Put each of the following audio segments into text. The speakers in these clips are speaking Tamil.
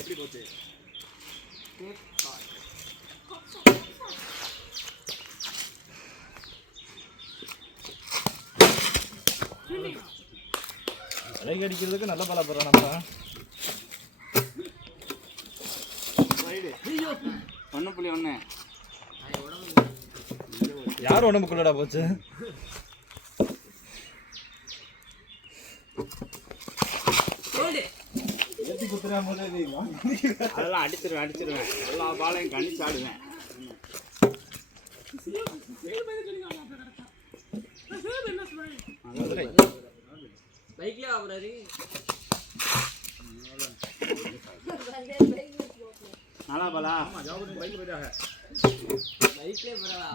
எப்படி போச்சு அலைக்கு அடிக்கிறதுக்கு நல்ல பல போறோம் நம்ம. 1.1 யார் உடம்புக்குள்ளடா போச்சு? அதெல்லாம் அடிச்சிருவேன். எல்லா பாலையும் கணிச்சு ஆடுவேன்.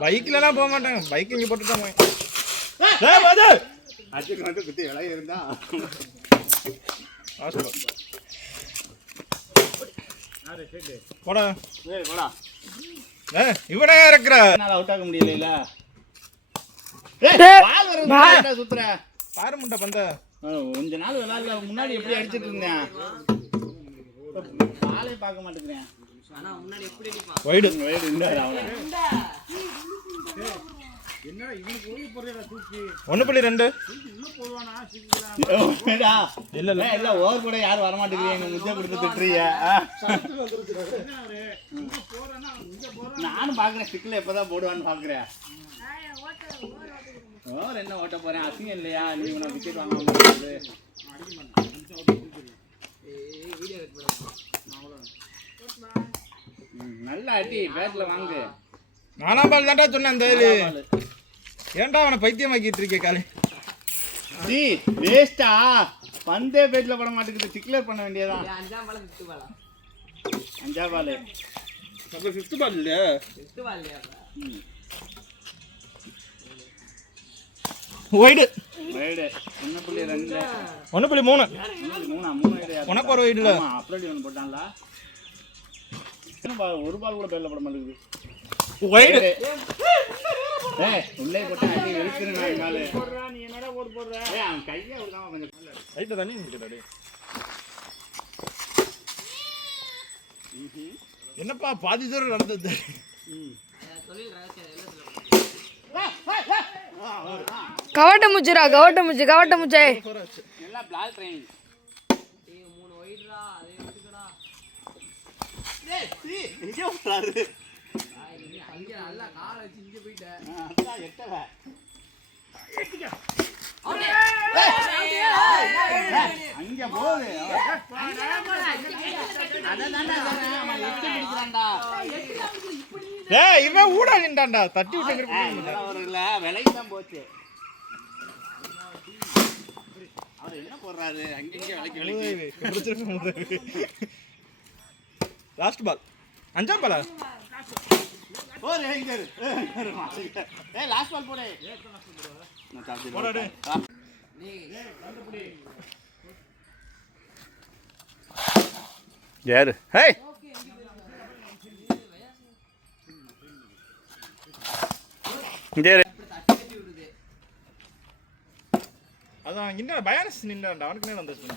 பைக்லாம் போக மாட்டாங்க. பைக் இங்க போட்டுட்டாங்க. குத்தி விளைய இருந்தா போடா போடா. இவனே இருக்கிற அவுட் ஆக முடியல. சுத்துற பாரு முண்டை பந்த கொஞ்ச நாள் விளையாடல. முன்னாடி எப்படி அடிச்சிட்டு இருந்தேன், பாலே பார்க்க மாட்டேங்கிறேன். வைடு என்னடா இவனுக்கு ஓடி போறேடா தூக்கி 1.2 இல்ல இல்ல ஓவர் கூட யாரும் வர மாட்டேங்கிறீங்க. முஜ்ஜை கொடுத்து திட்டுறீங்க. நானும் பாக்குறேன் ஸ்டிக்ல எப்பதான் போடுவான்னு பாக்குறேன். ஓவர் என்ன ஓட்ட போறேன்? அசிங்கம் இல்லையா? நீ உனக்கு விக்கெட் வாங்க நல்லா அடி பேட்ல வாங்கு. நாலாம் பால் தான்டா சொன்னேன். அந்த ஏன்டா அவனை பைத்தியமாக்கிட்டு இருக்கே காலை வேஸ்டா. பந்தே பேட்ல போட மாட்டேங்குது. டிக்ளேர் பண்ண வேண்டியதான். 5 பால் அப்ப 5th பால் இல்லையா? 5th வைடு 1.2 1.3 உனக்கு ஒரு வைடுல அப்லோட் ஒன்று போட்டான்ல. ஒரு பால் கூட பேர்ல போட மாட்டேங்குது. வைடு உள்ளே போட்டா அடி வெளுத்துறேன். காலு நீ என்னடா ஓடு போடுற? அவன் கையை விடாம கொஞ்சம் ரைட்ல தண்ணி நிக்குதுடா. என்னப்பா பாதி தூரம் நடந்தது. கவட்ட முச்சு எல்லாம் பிளால் ட்ரைனிங். அங்க போகுது. இவன் ஊடா நின்றான்டா. தட்டி விட்டு விலைதான் போச்சு. அவர் என்ன போடுறாரு? அங்கங்க விலைக்கு லாஸ்ட் பால் 5ஆம் பாலா? போடு இங்க இரு. லாஸ்ட் பால் போடு. போடா யாரு? ஹே இங்க அதான் என்ன பயானஸ் நின்றான்டா. அவனுக்கு நேரம் வந்துச்சு.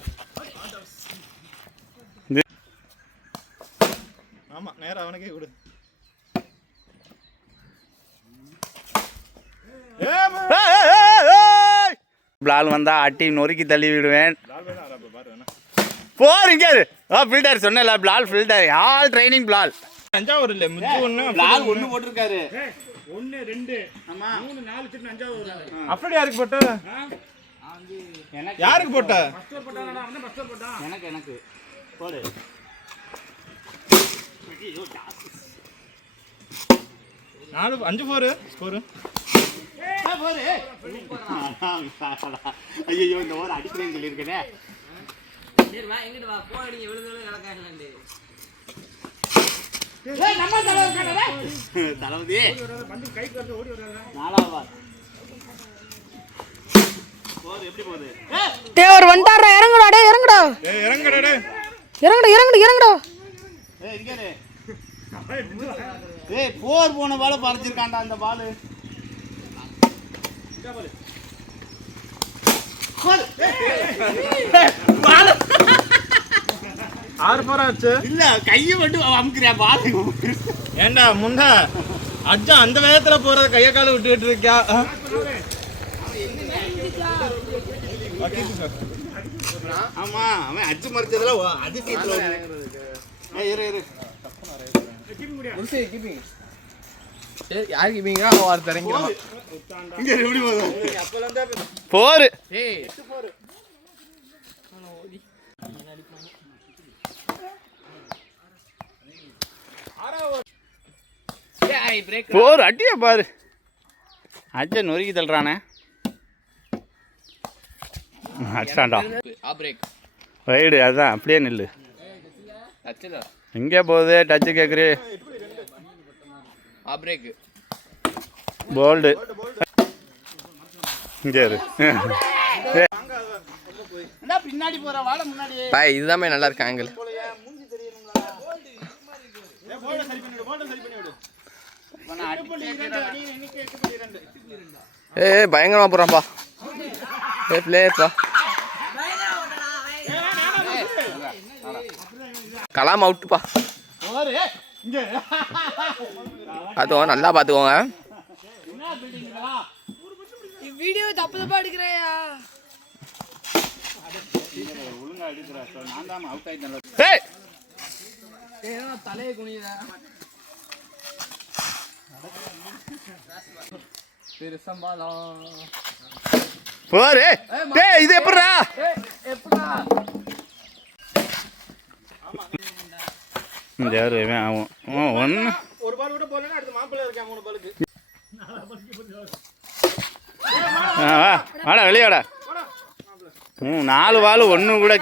ஆமா நேரா அவனுக்கே கொடு. பால் வந்தா அட்டி நொறுக்கி தள்ளி விடுவேன். போறீங்க ஃபில்டர் சொன்னல. பால் ஃபில்டர் ஆல் ட்ரைனிங் பால். அஞ்சாவது இல்ல முஜ்ஜு ஒண்ணு பால் ஒண்ணு போட்டுருக்காரு. 1 2 ஆமா 3 4 சின்ன அஞ்சாவது. அப்படி யாருக்கு போட்ட? யாருக்கு போட்ட? ஃபர்ஸ்ட் போட்டானடா. அவன் ஃபர்ஸ்ட் போட்டான். எனக்கு போடு. ஐயோ 5 4 ஸ்கோர். போடு. ஐயோ இந்த ஓவர் அடிக்கிறேன்னு சொல்லியிருக்கேனே. சரி வா எங்கிட்டு வா. போடிங்க விழுந்து கலக்காடலண்டே. ஏய் நம்ம தலைவர் கேட்டடா. தலவதி பந்து கைக்கு வந்து ஓடி வராங்க. 4வது பால். போடு எப்படி போகுது? தேவர் வந்தாரா. இறங்குடா டேய் இறங்குடா. இறங்குடா டேய். இறங்குடா. இங்க இரு. போர் போன பால பறிச்சிருக்கான்டா அந்த பால். இந்த பால். பால். 6 போரா ஆச்சு. இல்ல கையை மட்டும் அமுக்குறியா பால் ஏண்டா முண்டா அஜா அந்த வேகத்துல போறத கைய கால விட்டுட்டு இருக்கியா? ஆமா அவன் அச்சு மறைச்சதுல அதிசயத்துல இரு இரு யார் கீப்பிங்கா ஒருத்தர் இறங்கிறான். இங்க எப்படி போரு ஏய் பிரேக் போர் அட்டியா பாரு அஜ நொறுக்கி தள்ளுறானே அடிச்சாண்டா ஆ பிரேக் ரைடு அதான் அப்படியே நில்லு டச்சுடா எங்கே போகுது டச்சு கேட்குறே ஆ பிரேக் போல்டு இங்கே இரு பின்னாடி போற வாழ முன்னாடி பாய் இதுதான் நல்லா இருக்கு ஆங்கிள். ஏய் பயங்கரமா போறான்ப்பா. ஏய் பிளேயர்ப்பா கலாம் அவுட்டுப்பா. பார்த்துக்கோங்க நல்லா பார்த்துக்கோங்க. வீடியோ தப்பு தப்பா எடுக்கிறையா? தலையை குனியுத பெருசம்பாலம் போரு டேய் இது எப்படிடா எப்படா இந்த யாரு இவன் அவன் ஒன்று ஒரு பால் விட்டு போறேன்னா அடுத்து மாப்பிள்ளை இருக்கேன் 3 பாலுக்கு. வாடா வெளியாடா 4 பால் ஒன்று கூட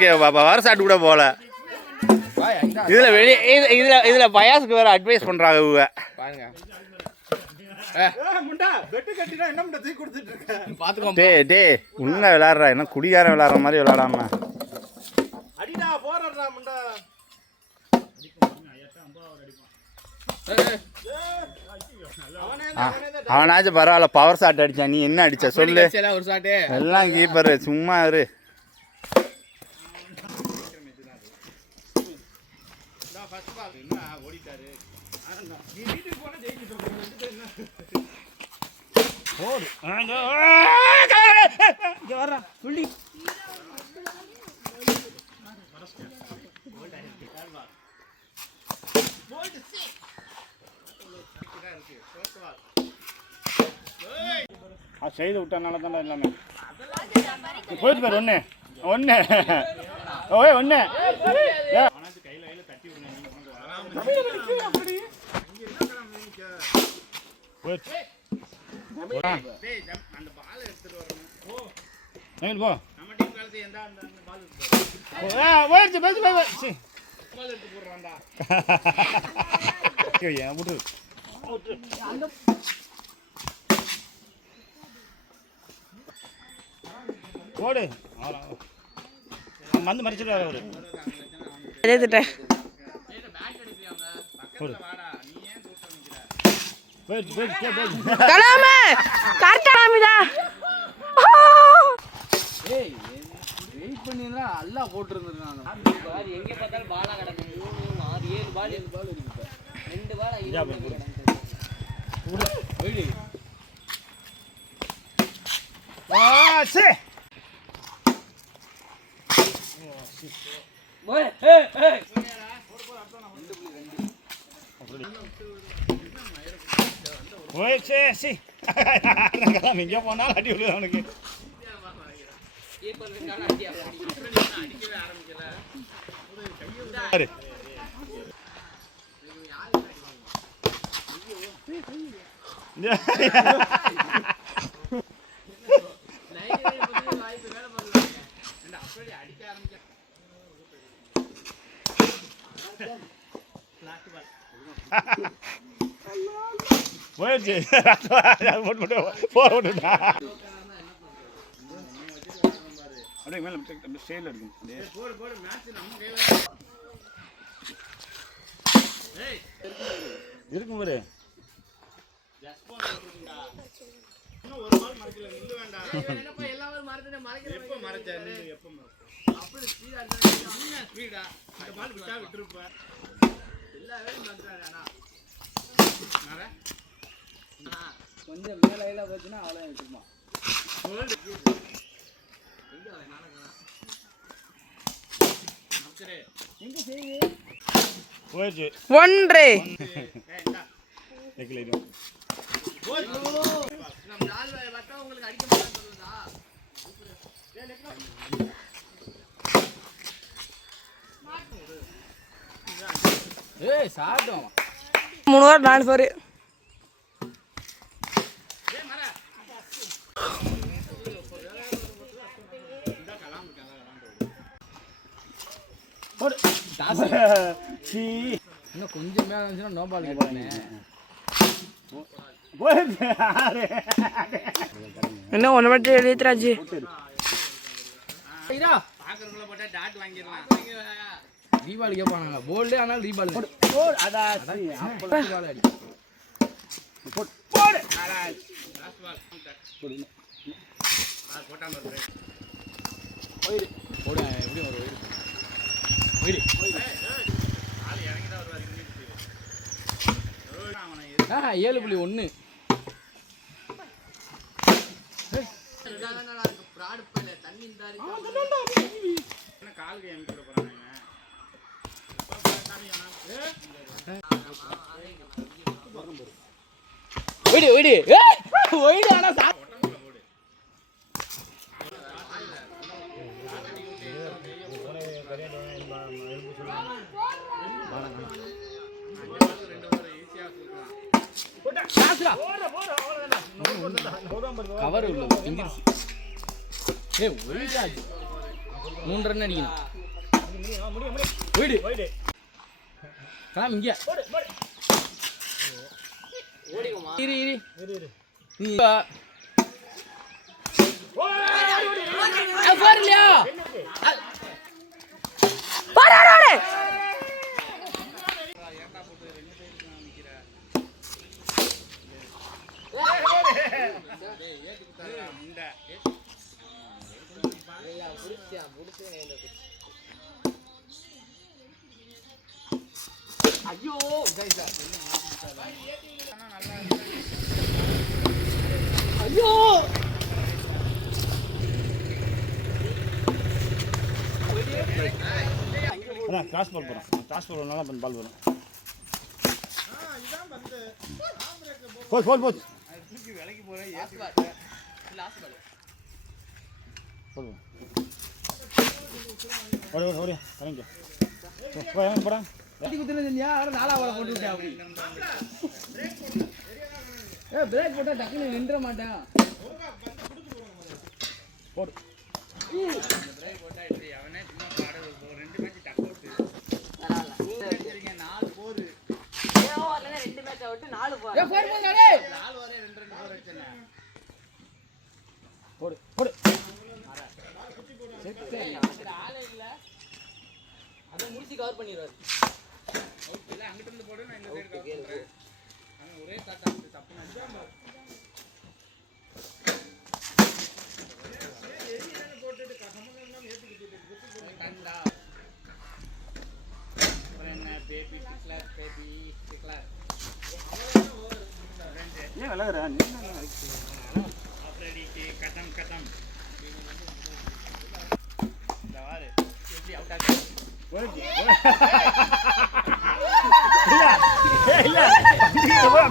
வரசாட்டு கூட போகல. இதில் வெளியே இதில் பயாஸுக்கு வேறு அட்வைஸ் பண்ணுறாங்க இவங்க பாருங்க. முண்டா பெட்டு கட்டினா என்ன முண்டா தூக்கி கொடுத்துட்டு இருக்க? பார்த்துக்கோ டே உண்மை விளாட்றா என்ன குடிகாரன் விளாட்ற மாதிரி விளாடாம அடிடா போறடா முண்டா. அவனாச்சும் பரவாயில்ல பவர் ஷாட் அடிச்சான். நீ என்ன அடிச்ச சொல்லு. ஒரு ஷாட்டு எல்லாம் கீப்பரு சும்மா இரு. செய்து விட்டனால தானே எல்லாமே போயிட்டு பாரு. ஒன்று ஓய் ஒன்று போடு வந்து மறைச்சிடுவார் அவரு. கலாமே கார்த்தாமிடா. ஏய் வெயிட் பண்ணிருந்தா நல்லா போட்டுருந்துருக்காங்க. பாரு எங்க பார்த்தாலும் பாலா கிடக்கு. 6 7 பால் 7 பால் இருக்கு. இப்ப 2 பால் 5 பால் கிடக்கு. ஓடி சே ஓய் ஏய் ஏய் ஓய் சே சி எங்கே போனாலும் அடி விழுது அவனுக்கு. கீப்பர் இருக்கான அடியா அடிக்கவே ஆரம்பிக்கல. போயிடுச்சு போட்டு அப்படியே மேலே ஸ்டைல் இருக்கும். இருக்கும் பாரு. ஒரு பால் மறைக்கல நில்லு வேண்டாம். என்னப்பா எல்லாரும் மறந்துட்டே மறைக்கிறேன். எப்ப மறைச்ச எப்ப அப்படி ஸ்பீடா இந்த பால் விட்டா விட்டுருப்ப எல்லா வேலையும் பண்றாரு ஆனா நாரா கொஞ்சம் மேல கையில போச்சுன்னா அவ்வளோ சும்மா எங்க செய்யுது போயிடுச்சு 1 நம்ம 4 வேலை பார்த்தா உங்களுக்கு அடிக்க மாட்டான்னு சொல்லுதா ஏய் சாப்பிட்டோம் 3 ஓவர் 4 4 இன்னும் கொஞ்சம் மேல இருந்துச்சுன்னா நோ பால் கேட்பானே இன்னும் 1 மட்டும் எழுதிராஜி ஐயா பாக்குறவங்கள போட்டா டாட் வாங்கிடலாம் ரீபால் கேட்பானுங்க போல்டு ஆனால் ரீபால் பால் அடி லாஸ்ட் பால் போட்டாம போடு எப்படி ஒரு போயிடு ஆள் இறங்கி தான் வருவாரு அவனை 7.1 பிராட் பண்ண தண்ணி இருந்தாரு என்ன காலுக்கு எங்க போறாங்க ஒய்டு ஒய்டு ஒய்டு ஆனா கவர் உள்ளது பிஞ்சிருச்சு ஏய் ஒய்டாஜ் 3 ரன் அடிக்கணும் ஒய்டு காம் இங்க ஓடிக்குமா இரு நீ வரலையா பாராடே ஐயோ ஐயோ அதான் கிராஸ் பால் போகிறோம் கிராஸ் பால் ஒன்றால் பால் வரும் போச்சு விலைக்கு போகிறேன் ஓடி கரங்க போடா கட்டி குத்துறது செஞ்சியா நாலா வர போட்டு விட்டேன் அப்படி பிரேக் போட்டா டக்குன்னு நின்ற மாட்டேன் போடு பிரேக் போட்டா இப்படி அவனே சும்மா பாட 2 மேட்ச் டக் அவுட் பரவாயில்லை 4 போர் ஏ ஓவர்ல 2 மேட்ச் அவுட் 4 போர் ஏ ஃபோர் போங்க டேய் 4 ஓவரே 2 ரன் போர் வச்சனே போடு செத்தே ஆளே இல்ல அத முடிச்சி கவர் பண்ணிடுவாரு அவுட் இல்ல அங்கிட்டு இருந்து போடு நான் இந்த சைடு கவர் பண்றேன் அவன் ஒரே தாட்டா தப்பு நினைச்சாம போட்டுட்டு கசமங்கன்னு ஏத்திக்கிட்டு தண்டா என்ன பேபி பிக்லர் ஏன் விளையாடுற ஆப்ரேடிக்கு கட்டம் இந்த வாரு எப்படி அவுட்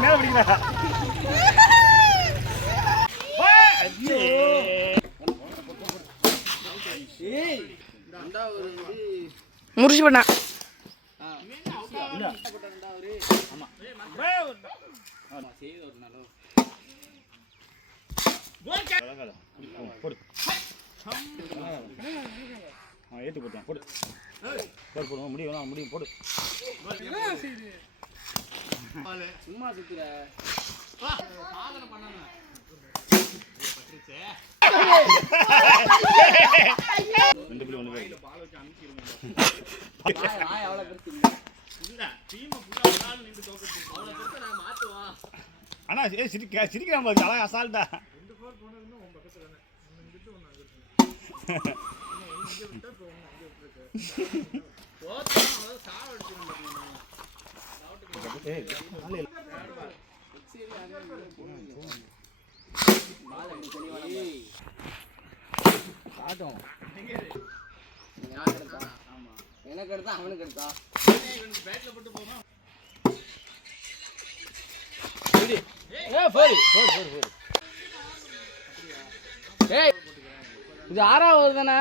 மேல பிடிக்கிறா ஏய் ரெண்டாவது வந்து முடிச்சு பண்ணா போடு ஏற்றி போட்டான் போடு போடுவோம் முடியும் போடு சும்மா சுத்துற சாதனை பண்ணணும் ரெண்டு புள்ளி ஒன்று பால் வச்சு அனுப்பிடுங்க நான் எவ்வளவு பெருசு இல்ல டீம் ஃபுல்லா ஒரு ஆள் நின்று தோக்கச்சு அவ்வளவு பெருசு நான் மாத்துவான் அண்ணா சிரிக்கிறான் பாரு அழகா அசால்ட்டா 2 4 போனதுன்னா உன் பக்கத்துல தானே ஒன்னு இங்கிட்டு ஒன்னு அங்கிட்டு இங்க விட்டா இப்போ ஒன்னு அங்க விட்டு காட்டும் எனக்கு எடுத்தா அவனுக்கு எடுத்தா இது 6வது தானே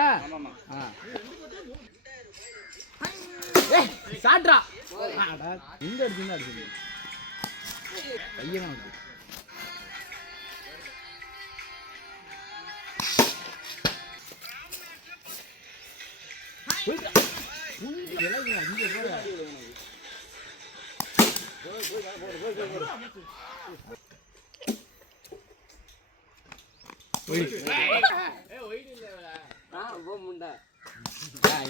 சாட்ரா இந்த அடிச்சு அடிச்சு கையெல்லாம் இருக்கு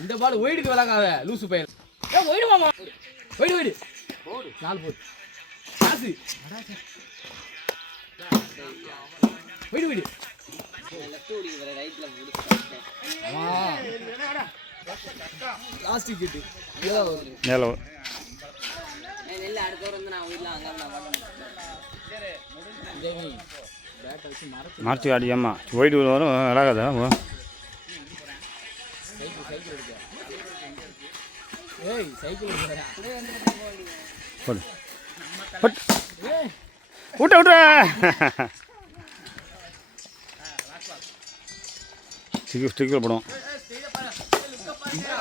இந்த பால் ஒயிடுக்கு விளங்காத லூசு பையன் ஒயிடு மாமா ஒயிடு ஒயிடு 4 போடு காசு ஒயிடு ஒயிடு பிளாஸ்டிக் கிட்டு மேலே மார்ச்சி அடியாம்மா ஒயிட் வரும் விளாகாதா போடு விட்ட விட்ட ஸ்டிக்கர் போடும்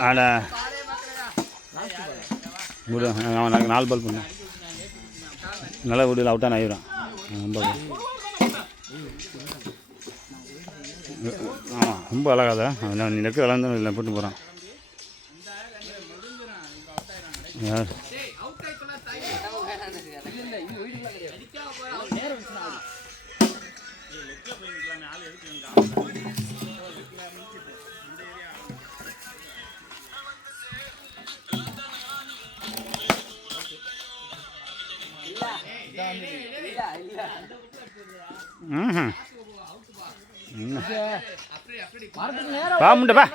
ஆடா விடு அவன் 4 பால் பண்ண நல்லா விடு அவுட்டான ஆயிடும் ரொம்ப ஆமாம் ரொம்ப அழகாதா நீ நெக்கு விளாண்டு இல்லை போட்டு போகிறான் யார் பா முண்டப்பா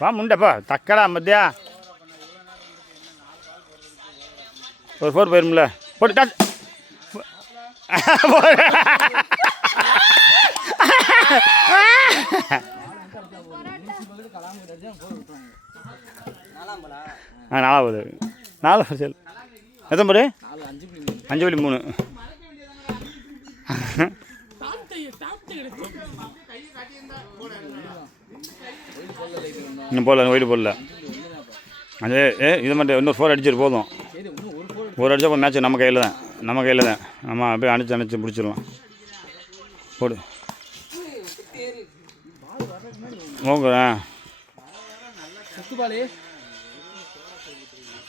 பா முண்டப்பா தக்கடா மத்தியா ஒரு 4 போயிரும்ல போட்டு டாட் ஆ 4 சரி எத்தனை போடு 5.3 இன்னும் போடல ஒயிட் போடல அது இது மட்டும் இன்னொரு 4 அடிச்சிட்டு போதும் ஒரு அடிச்சா மேட்ச் நம்ம கையில் தான் நம்ம அப்படியே அணைச்சி பிடிச்சிடலாம் போடு ஓகே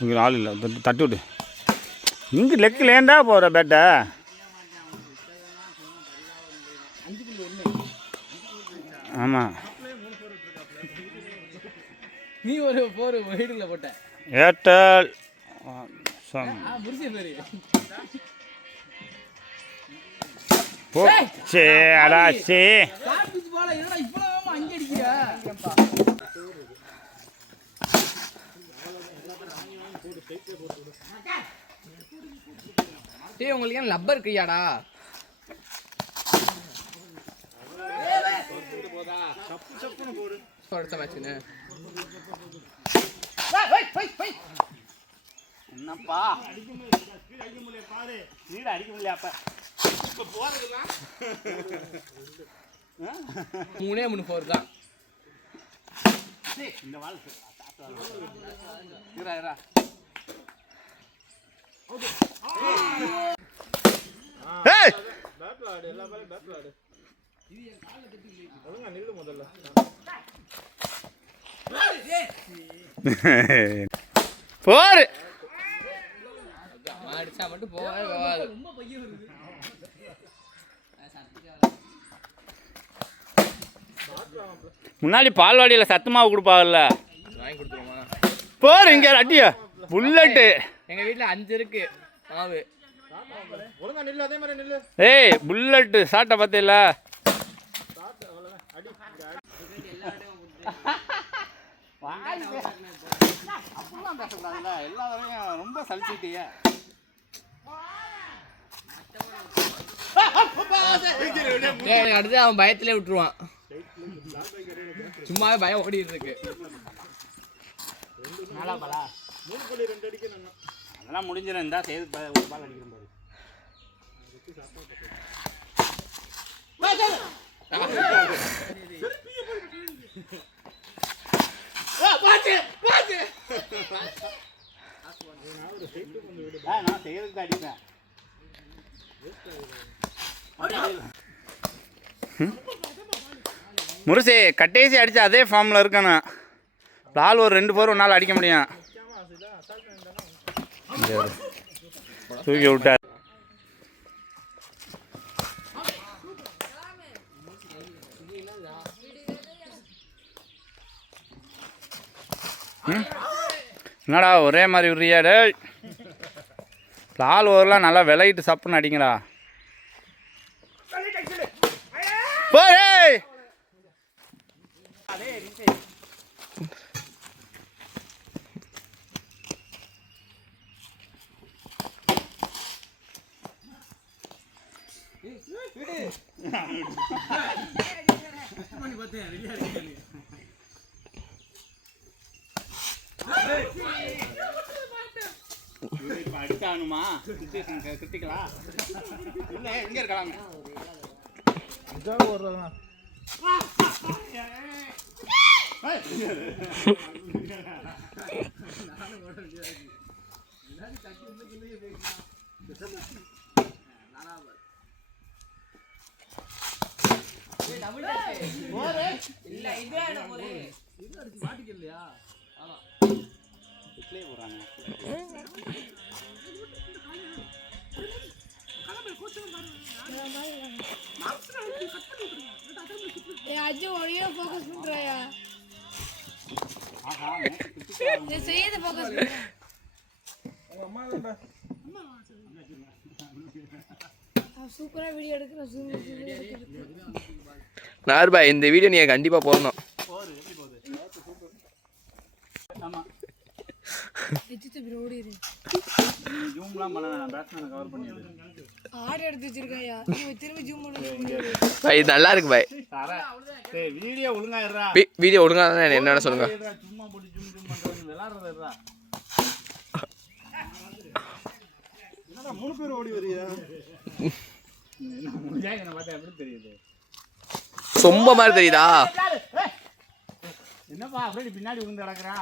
இங்கே ஆள் இல்லை தட்டி விட்டு இங்கே லெக்கில் ஏண்டா போகிற பேட்டை ஆமாம் நீ ஒரு 4 ஒயிடுல போட்ட ஏர்டெல் போ சே அடா சே உங்களுக்கு ஏன் லப்பர் இருக்கியாடா அடுத்த மேட்ச்னு என்னப்பா நீட அடிக்க முடியல அப்ப 3 4 தான் இந்த வால் இரா ஏய் பேட் ஆடு எல்லா பாலும் பேட் ஆடு இது என் கால்ல தட்டி ஒழுங்கா நில்லு முதல்ல போர் அடிச்சா மட்டும் போவே போகாது ரொம்ப பைய வருது முன்னாடி பால்வாடியில் சத்துமாவு கொடுப்பாங்கல்ல வாங்கி கொடுத்துருமா போர் இங்கே அடியா புல்லட்டு எங்க வீட்டில் 5 இருக்கு மாவு ஒழுங்கா நில்லு அதே மாதிரி நில்லு ஏய் புல்லட்டு சாட்டை பார்த்தீங்களா அப்படிலாம் பேசக்கூடாதுல்ல. எல்லா வரையும் ரொம்ப சலிச்சுட்டியே. அடுத்து அவன் பயத்திலே விட்டுருவான். சும்மாவே பயம் ஓடிட்டு இருக்கு. அதெல்லாம் முடிஞ்சிடும். இந்த செய்து ஒரு பால் அடிக்கிறேன் பாரு. நான் செய்யறதுக்கு அடிப்பேன். முரசே கட்டேசி அடிச்சு அதே ஃபார்மில் இருக்கணும். பால் ஒரு 2 4 நாள் அடிக்க முடியும். தூக்கி விட்டார். என்னடா ஒரே மாதிரி விடுறியா டேய்? பால் ஓவரெலாம் நல்லா விளையிட்டு சப்புன்னு அடிங்கடா. போய் அடிச்சானுமா கிருத்திகளா இல்லை எங்க இருக்கலாங்க அஜி ஒரே ஃபோக்கஸ் பண்றாயா? நீ செய்யத ஃபோக்கஸ் பண்ணு. உங்க அம்மா தான்டா. சூப்பரா வீடியோ எடுக்கற நார் பாய் இந்த வீடியோ நீங்க கண்டிப்பா போடணும். ஆமா எஜித் ப்ரோ ஓடிரு. ஜூம்லாம் பண்ண நான் பேட்ஸ்மேனை கவர் பண்ணிடு. ஆர்டர் எடுத்து வச்சிருக்காயா? நீ திரும்பி ஜூம் பண்ணு. பாய் இது நல்லா இருக்கு பாய். டேய் வீடியோ ஒழுங்கா இருடா. வீடியோ ஒழுங்கா என்னன்னு சொல்லுங்க. சும்மா போட்டு ஜூம் பண்றது விளையாடுறது இருடா. என்னடா 3 பேர் ஓடி வரியா? என்ன பார்த்தா எப்படி தெரியுது? சொம்ப மாதிரி தெரியுதா? என்னப்பா அப்படியே பின்னாடி விழுந்து கிடக்குறா?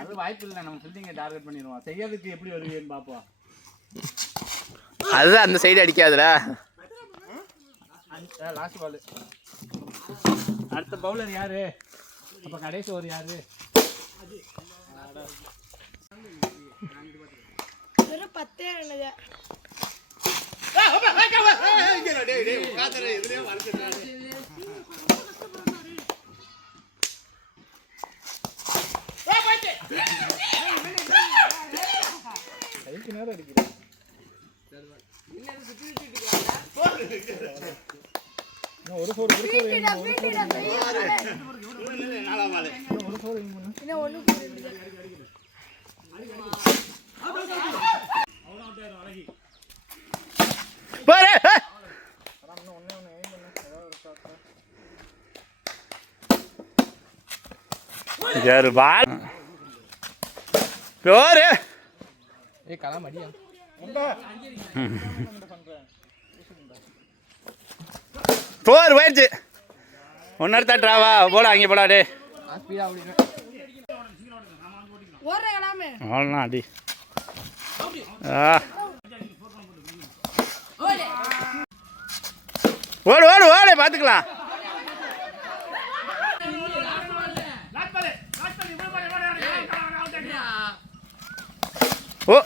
அது வாய்ப்பு இல்லை. நம்ம ஃபீல்டிங்கை டார்கெட் பண்ணிடுவோம். செய்யறதுக்கு எப்படி வருவீங்கன்னு பார்ப்போம். அதுதான் அந்த சைடு அடிக்காதுடா. Last ball. அடுத்த பவுலர் யாரு? அப்ப கடைசி ஒரு யாரு? வெறும் 10 என்னது? யாரு பால் பேரு ஏ கலாம் அடியா. போர் போயிடுச்சு. ஒன்னு தட்டுறாவா போடா அங்கே போடா டே. ஓடுறாங்களாமே. அவ்வளோண்ணா அடி. ஓடு ஓடு ஓடு பார்த்துக்கலாம். ஓ